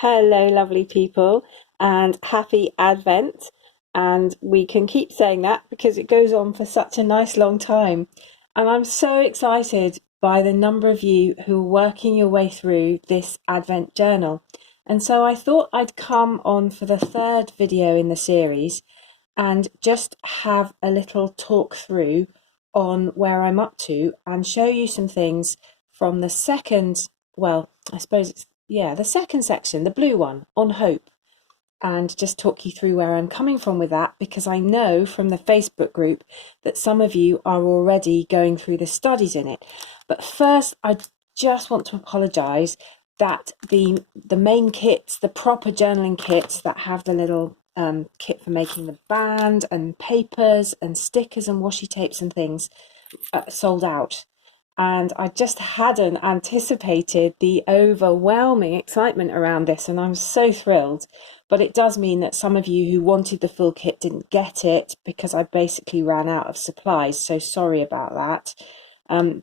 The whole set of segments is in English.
Hello, lovely people, and happy Advent. And we can keep saying that because it goes on for such a nice long time. And I'm so excited by the number of you who are working your way through this Advent journal. And so I thought I'd come on for the third video in the series and just have a little talk through on where I'm up to and show you some things from the second, well, I suppose it's, yeah, the second section, the blue one on hope, and just talk you through where I'm coming from with that, because I know from the Facebook group that some of you are already going through the studies in it. But first, I just want to apologise that the main kits, the proper journaling kits that have the little kit for making the band and papers and stickers and washi tapes and things, sold out. And I just hadn't anticipated the overwhelming excitement around this, and I'm so thrilled. But it does mean that some of you who wanted the full kit didn't get it because I basically ran out of supplies, so sorry about that.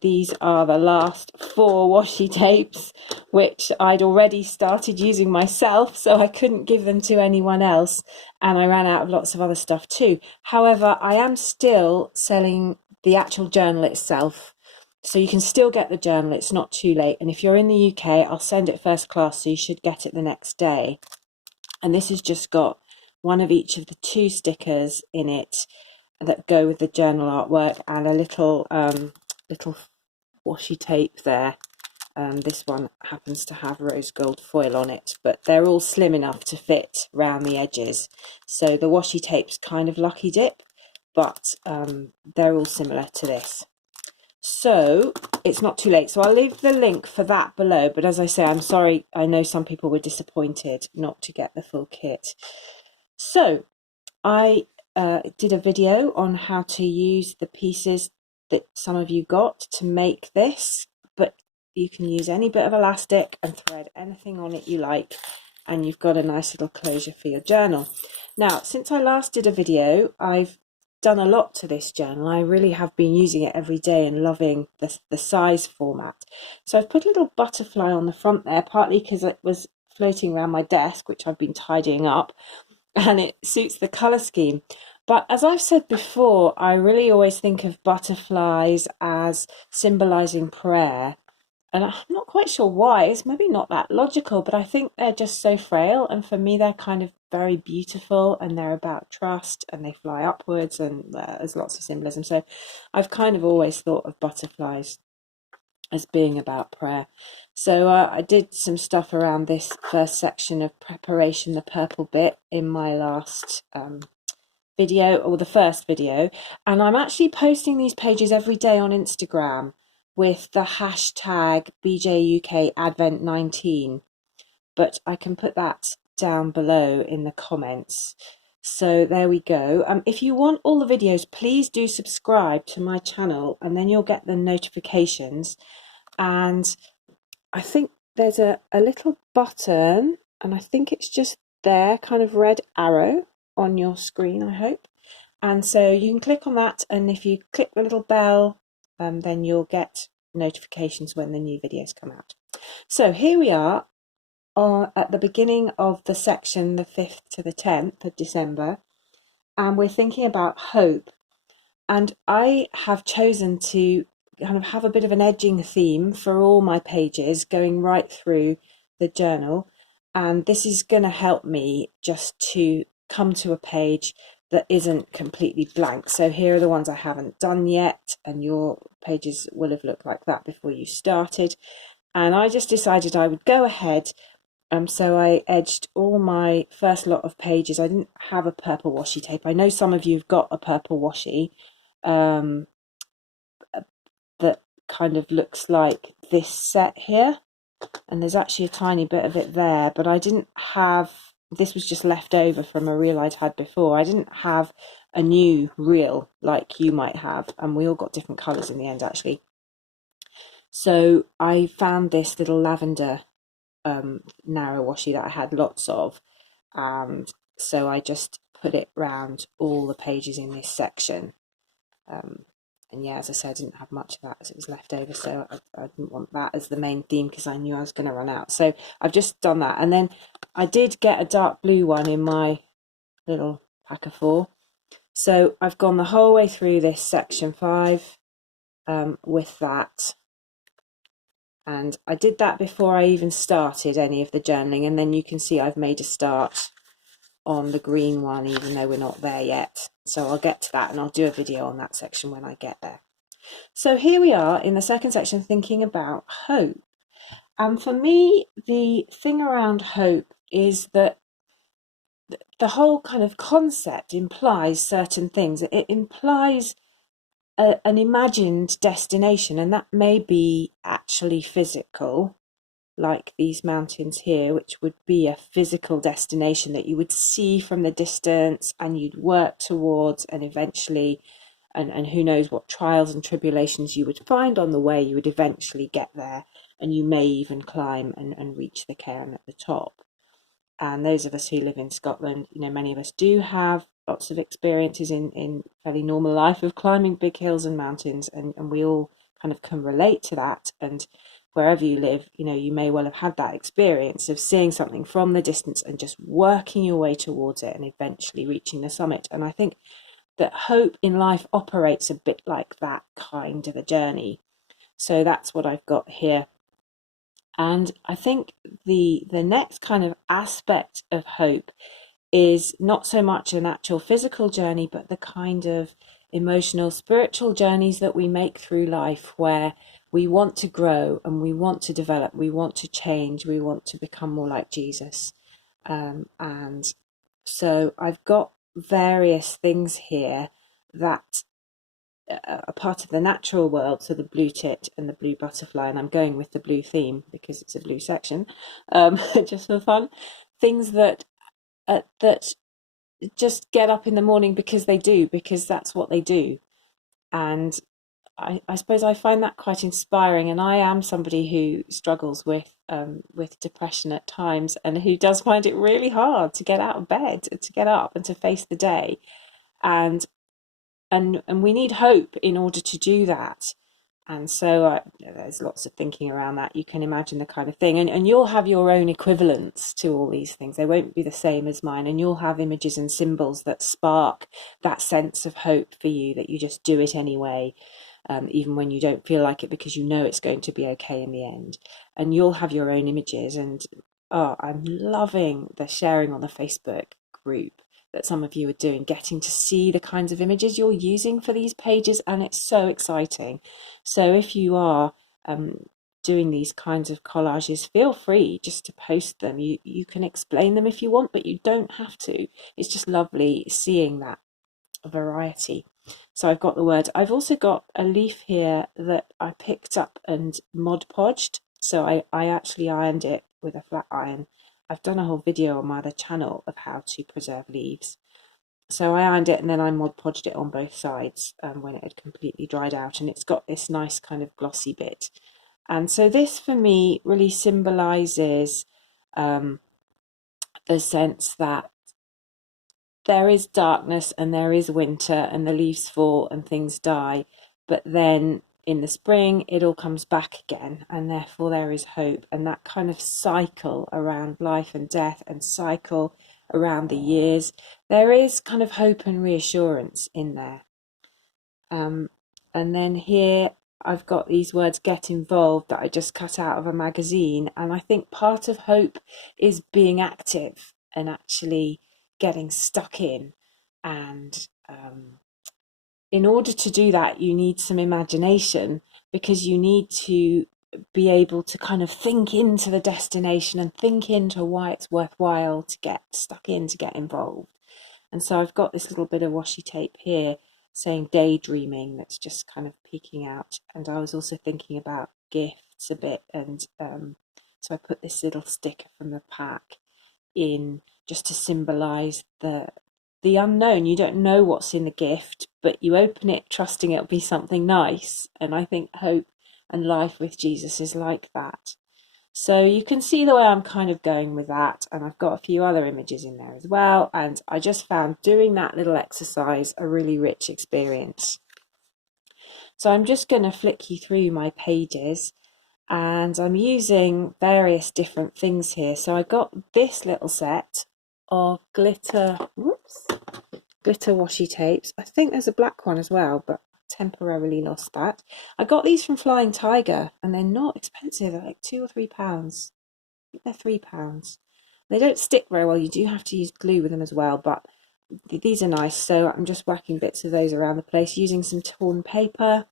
These are the last 4 washi tapes, which I'd already started using myself, so I couldn't give them to anyone else, and I ran out of lots of other stuff too. However, I am still selling the actual journal itself, so you can still get the journal. It's not too late, and if you're in the UK, I'll send it first class, so you should get it the next day. And this has just got one of each of the 2 stickers in it that go with the journal artwork, and a little washi tape there. This one happens to have rose gold foil on it, but they're all slim enough to fit round the edges. So the washi tape's kind of lucky dip, but they're all similar to this. So it's not too late. So I'll leave the link for that below. But as I say, I'm sorry. I know some people were disappointed not to get the full kit. So I did a video on how to use the pieces that some of you got to make this, but you can use any bit of elastic and thread anything on it you like, and you've got a nice little closure for your journal. Now, since I last did a video, I've done a lot to this journal. I really have been using it every day and loving the size format. So I've put a little butterfly on the front there, partly because it was floating around my desk, which I've been tidying up, and it suits the colour scheme. But as I've said before, I really always think of butterflies as symbolising prayer. And I'm not quite sure why. It's maybe not that logical, but I think they're just so frail. And for me, they're kind of very beautiful, and they're about trust, and they fly upwards, and there's lots of symbolism. So I've kind of always thought of butterflies as being about prayer. So I did some stuff around this first section of preparation, the purple bit, in my last video, or the first video, and I'm actually posting these pages every day on Instagram with the hashtag BJUK Advent 19, but I can put that down below in the comments. So there we go. If you want all the videos, please do subscribe to my channel, and then you'll get the notifications. And I think there's a little button, and I think it's just there, kind of red arrow on your screen, I hope. And so you can click on that, and if you click the little bell, then you'll get notifications when the new videos come out. So here we are at the beginning of the section, the 5th to the 10th of December, and we're thinking about hope. And I have chosen to kind of have a bit of an edging theme for all my pages going right through the journal, and this is going to help me just to come to a page that isn't completely blank. So here are the ones I haven't done yet, and your pages will have looked like that before you started. And I just decided I would go ahead. So I edged all my first lot of pages. I didn't have a purple washi tape. I know some of you have got a purple washi that kind of looks like this set here, and there's actually a tiny bit of it there, but I didn't have, this was just left over from a reel I'd had before. I didn't have a new reel like you might have, and we all got different colours in the end actually. So I found this little lavender narrow washi that I had lots of, and so I just put it round all the pages in this section. And yeah, as I said, I didn't have much of that as it was left over, so I didn't want that as the main theme because I knew I was going to run out. So I've just done that, and then I did get a dark blue one in my little pack of 4. So I've gone the whole way through this section 5 with that. And I did that before I even started any of the journaling. And then you can see I've made a start on the green one, even though we're not there yet. So I'll get to that and I'll do a video on that section when I get there. So here we are in the second section, thinking about hope. And for me, the thing around hope is that the whole kind of concept implies certain things. It implies an imagined destination, and that may be actually physical, like these mountains here, which would be a physical destination that you would see from the distance and you'd work towards, and eventually, and who knows what trials and tribulations you would find on the way, you would eventually get there, and you may even climb and reach the cairn at the top. And those of us who live in Scotland, you know, many of us do have lots of experiences in fairly normal life of climbing big hills and mountains, and we all kind of can relate to that. And wherever you live, you know, you may well have had that experience of seeing something from the distance and just working your way towards it and eventually reaching the summit. And I think that hope in life operates a bit like that kind of a journey. So that's what I've got here. And I think the next kind of aspect of hope is not so much an actual physical journey, but the kind of emotional, spiritual journeys that we make through life, where we want to grow and we want to develop, we want to change, we want to become more like Jesus. And so I've got various things here that a part of the natural world, so the blue tit and the blue butterfly, and I'm going with the blue theme because it's a blue section, just for fun. Things that just get up in the morning because they do, because that's what they do. And I suppose I find that quite inspiring. And I am somebody who struggles with depression at times, and who does find it really hard to get out of bed, to get up and to face the day. And we need hope in order to do that. And so there's lots of thinking around that. You can imagine the kind of thing, and you'll have your own equivalents to all these things. They won't be the same as mine, and you'll have images and symbols that spark that sense of hope for you, that you just do it anyway, even when you don't feel like it, because you know it's going to be okay in the end. And you'll have your own images. And I'm loving the sharing on the Facebook group that some of you are doing, getting to see the kinds of images you're using for these pages, and it's so exciting. So if you are doing these kinds of collages, feel free just to post them. You can explain them if you want, but you don't have to. It's just lovely seeing that variety. So I've got the word. I've also got a leaf here that I picked up and Mod Podged. So I actually ironed it with a flat iron. I've done a whole video on my other channel of how to preserve leaves. So I ironed it and then I Mod Podged it on both sides when it had completely dried out, and it's got this nice kind of glossy bit. And so this for me really symbolises the sense that there is darkness and there is winter and the leaves fall and things die, but then in the spring it all comes back again, and therefore there is hope. And that kind of cycle around life and death, and cycle around the years, there is kind of hope and reassurance in there. And then here I've got these words, get involved, that I just cut out of a magazine. And I think part of hope is being active and actually getting stuck in. And in order to do that, you need some imagination, because you need to be able to kind of think into the destination and think into why it's worthwhile to get stuck in, to get involved. And so I've got this little bit of washi tape here saying daydreaming, that's just kind of peeking out. And I was also thinking about gifts a bit, and so I put this little sticker from the pack in just to symbolise the unknown. You don't know what's in the gift, but you open it trusting it'll be something nice. And I think hope and life with Jesus is like that. So you can see the way I'm kind of going with that. And I've got a few other images in there as well. And I just found doing that little exercise a really rich experience. So I'm just going to flick you through my pages. and I'm using various different things here. So I got this little set of glitter washi tapes. I think there's a black one as well, but I temporarily lost that. I got these from Flying Tiger, and they're not expensive. They're like £2 or £3. I think they're £3. They don't stick very well. You do have to use glue with them as well, but these are nice. So I'm just whacking bits of those around the place using some torn paper.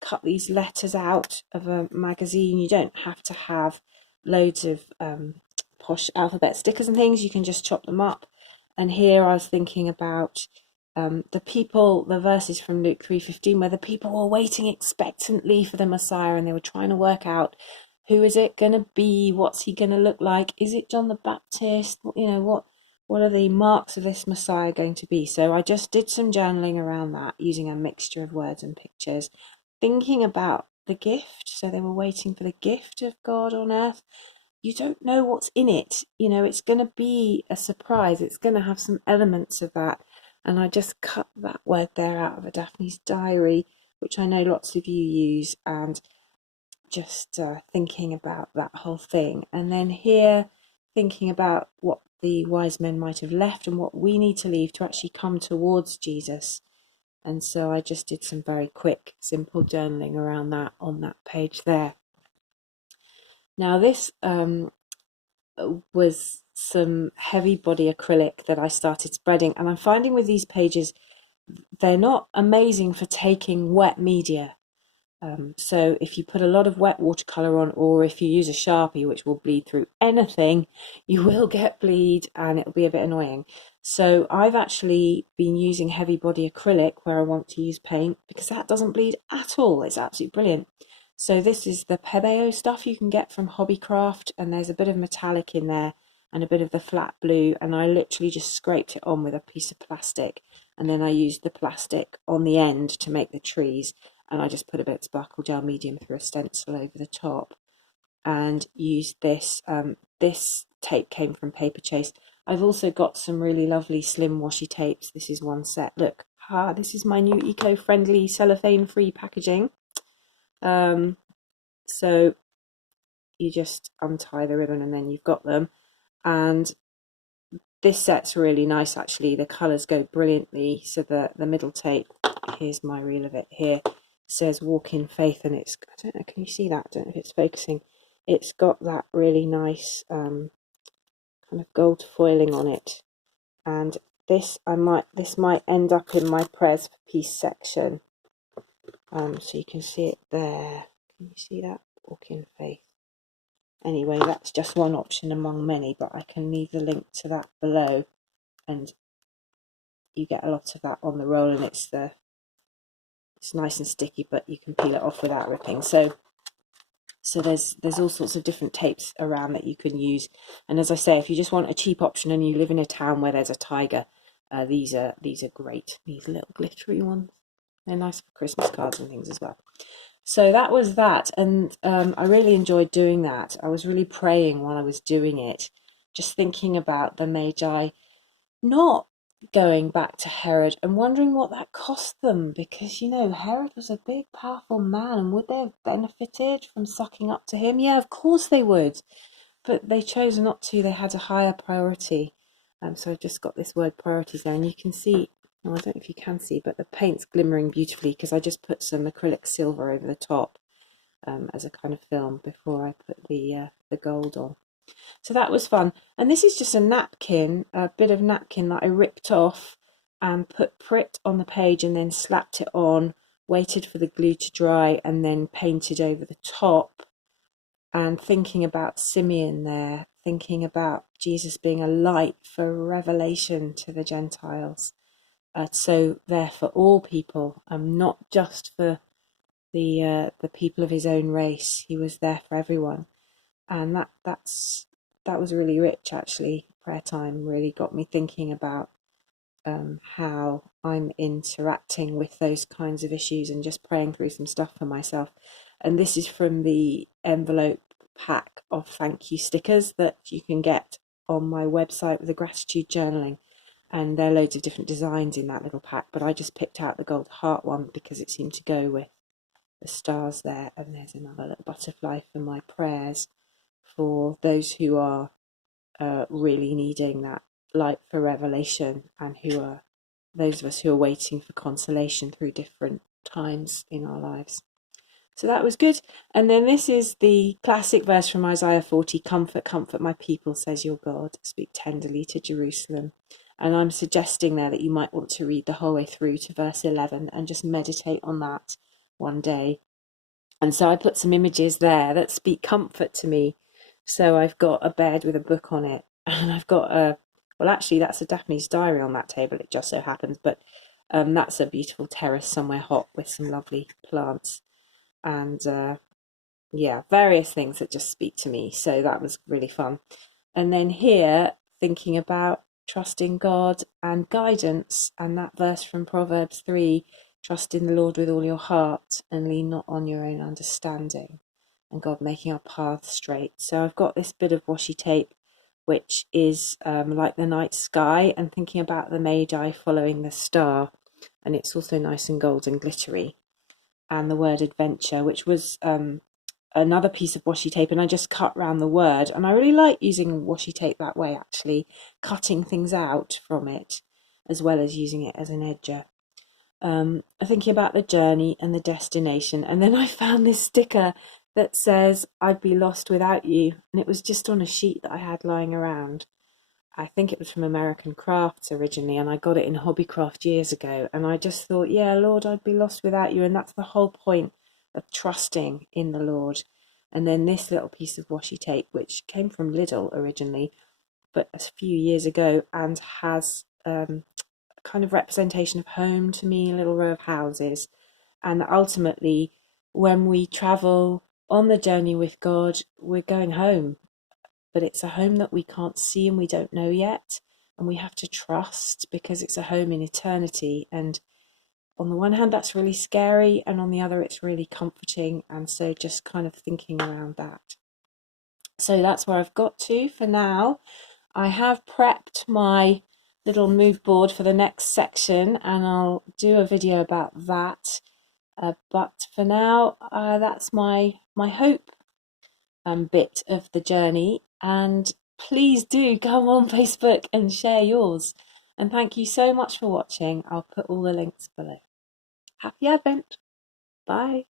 Cut these letters out of a magazine. You don't have to have loads of posh alphabet stickers and things. You can just chop them up. And here I was thinking about the verses from Luke 3:15, where the people were waiting expectantly for the Messiah, and they were trying to work out, who is it going to be? What's he going to look like? Is it John the Baptist? What are the marks of this Messiah going to be? So I just did some journaling around that using a mixture of words and pictures, thinking about the gift. So they were waiting for the gift of God on earth. You don't know what's in it. It's going to be a surprise. It's going to have some elements of that. And I just cut that word there out of a Daphne's Diary, which I know lots of you use, and just thinking about that whole thing. And then here, thinking about what the wise men might have left and what we need to leave to actually come towards Jesus. And so I just did some very quick, simple journaling around that on that page there. Now this was some heavy body acrylic that I started spreading, and I'm finding with these pages, they're not amazing for taking wet media. So if you put a lot of wet watercolour on, or if you use a Sharpie, which will bleed through anything, you will get bleed and it'll be a bit annoying. So I've actually been using heavy body acrylic where I want to use paint, because that doesn't bleed at all. It's absolutely brilliant. So this is the Pebeo stuff you can get from Hobbycraft, and there's a bit of metallic in there and a bit of the flat blue, and I literally just scraped it on with a piece of plastic, and then I used the plastic on the end to make the trees, and I just put a bit of sparkle gel medium through a stencil over the top and used this. This tape came from Paper Chase. I've also got some really lovely slim washi tapes. This is one set. Look, this is my new eco-friendly cellophane-free packaging. So you just untie the ribbon and then you've got them. And this set's really nice, actually. The colours go brilliantly. So the middle tape, here's my reel of it here, says Walk in Faith, and it's, I don't know, can you see that? I don't know if it's focusing. It's got that really nice kind of gold foiling on it. And this might end up in my prayers for peace section. So you can see it there. Can you see that? Walk in Faith. Anyway, that's just one option among many, but I can leave the link to that below, and you get a lot of that on the roll, and it's nice and sticky, but you can peel it off without ripping. So there's all sorts of different tapes around that you can use. And as I say, if you just want a cheap option and you live in a town where there's a tiger, these are great. These little glittery ones, they're nice for Christmas cards and things as well. So that was that, and I really enjoyed doing that. I was really praying while I was doing it, just thinking about the Magi not going back to Herod and wondering what that cost them, because Herod was a big powerful man, and would they have benefited from sucking up to him? Yeah, of course they would, but they chose not to. They had a higher priority. So I've just got this word priorities there, and you can see, I don't know if you can see, but the paint's glimmering beautifully because I just put some acrylic silver over the top as a kind of film before I put the gold on. So that was fun. And this is just a napkin, a bit of napkin that I ripped off and put Prit on the page, and then slapped it on, waited for the glue to dry, and then painted over the top. And thinking about Simeon there, thinking about Jesus being a light for revelation to the Gentiles. So there for all people, not just for the people of his own race. He was there for everyone, and that was really rich, actually. Prayer time really got me thinking about how I'm interacting with those kinds of issues, and just praying through some stuff for myself. And this is from the envelope pack of thank you stickers that you can get on my website with the gratitude journaling, and there are loads of different designs in that little pack, but I just picked out the gold heart one because it seemed to go with the stars there, and there's another little butterfly for my prayers for those who are really needing that light for revelation, and who are those of us who are waiting for consolation through different times in our lives. So that was good. And then this is the classic verse from Isaiah 40, comfort, comfort my people, says your God, speak tenderly to Jerusalem. And I'm suggesting there that you might want to read the whole way through to verse 11 and just meditate on that one day. And so I put some images there that speak comfort to me. So I've got a bed with a book on it, and I've got well, actually, that's a Daphne's diary on that table, it just so happens, but that's a beautiful terrace somewhere hot with some lovely plants. And yeah, various things that just speak to me. So that was really fun. And then here, thinking about trusting God and guidance, and that verse from Proverbs 3, trust in the Lord with all your heart and lean not on your own understanding, and God making our path straight. So I've got this bit of washi tape, which is like the night sky, and thinking about the Magi following the star. And it's also nice and gold and glittery. And the word adventure, which was another piece of washi tape, and I just cut round the word. And I really like using washi tape that way, actually, cutting things out from it as well as using it as an edger. Thinking about the journey and the destination. And then I found this sticker that says, I'd be lost without you. And it was just on a sheet that I had lying around. I think it was from American Crafts originally, and I got it in Hobbycraft years ago. And I just thought, yeah, Lord, I'd be lost without you. And that's the whole point of trusting in the Lord. And then this little piece of washi tape, which came from Lidl originally, but a few years ago, and has a kind of representation of home to me, a little row of houses. And ultimately, when we travel on the journey with God, we're going home. But it's a home that we can't see and we don't know yet. And we have to trust, because it's a home in eternity. And on the one hand, that's really scary, and on the other, it's really comforting. And so just kind of thinking around that. So that's where I've got to for now. I have prepped my little move board for the next section, and I'll do a video about that. But for now, that's my hope bit of the journey. And please do come on Facebook and share yours. And thank you so much for watching. I'll put all the links below. Happy Advent. Bye.